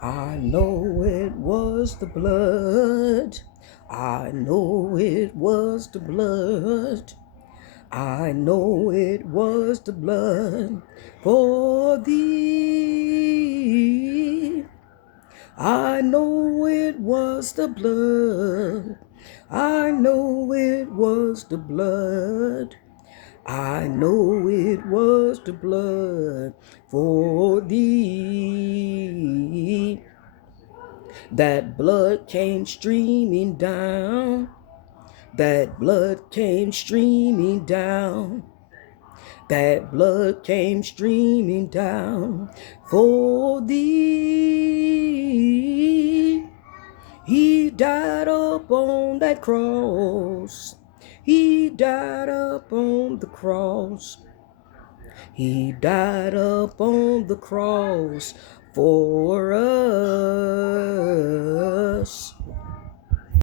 I know it was the blood. I know it was the blood. I know it was the blood for thee. I know it was the blood. I know it was the blood. I know it was the blood for thee. That blood came streaming down. That blood came streaming down. That blood came streaming down for thee. He died up on that cross. He died up on the cross. He died up on the cross for us.